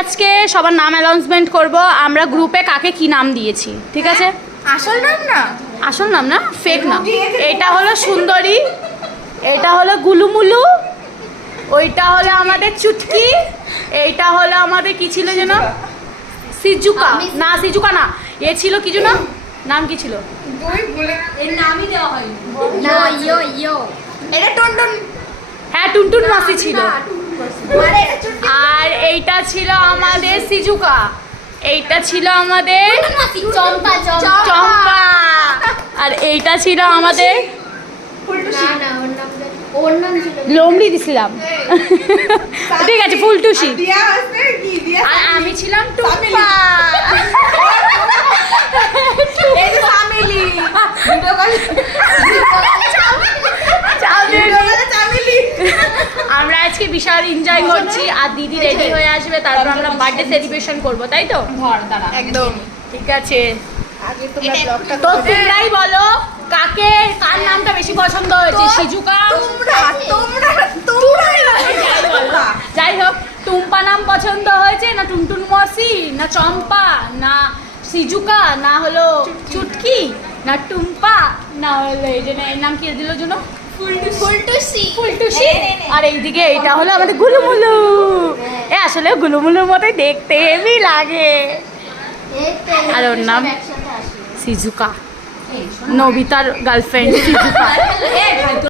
আজকে সবার নাম অ্যানাউন্সমেন্ট করব আমরা গ্রুপে কাকে কি নাম দিয়েছি, ঠিক আছে? আসল নাম না, আসল নাম না, ফেক নাম। এটা হলো সুন্দরী, এটা হলো গুলুমুলু, ওইটা হলো আমাদের চুটকি, এইটা হলো আমাদের কি ছিল যেন, সিজুকা না, সিজুকা না, এ ছিল কি যেন, নাম কি ছিল? দুই বলে এর নামই দেওয়া হয়নি। না, ইয়ো ইয়ো, এটা টুনটুন। হ্যাঁ, টুনটুন মাসি ছিল। আরে এটা চুটকি। আর এইটা ছিল আমাদের সিজুকা, এইটা ছিল আমাদের চম্পা চম্পা, আর এইটা ছিল আমাদের না না, ওর নাম ছিল লোমড়ি দিছিলাম। ঠিক আছে, ফুলটুসি। দিয়া আছে কি দিয়া? আর আমি ছিলাম টুম্পা। এই যে ফ্যামিলি ভিডিও কল, ফ্যামিলি। আমরা আজকে বিশাল এনজয় করছি, আর দিদি রেডি হয়ে আসবে, তারপর আমরা বার্থডে সেলিব্রেশন করব, তাই তো? ধর দাঁড়া। একদম। ঠিক আছে, আগে তোমরা ব্লগটা তো তোমরাই বলো কাকে, কার নামটা বেশি পছন্দ হয়েছে, সিজুকা? যাই হোক, টুম্পা নাম পছন্দ হয়েছে না, টুনটুন মসি না, চম্পা না, সিজুকা না, হলো চুটকি না, টুম্পা না, হলো এই যে এর নাম কি দিল যেন, ফুলটুসি। ফুলটুসি। আর এইদিকে এইটা হলো আমাদের গুলুমুলু। এ আসলে গুলুমুলুর মতোই দেখতে, হেভি লাগে। আর ওর নাম সিজুকা, নবিতার গার্লফ্রেন্ড সিজুকা।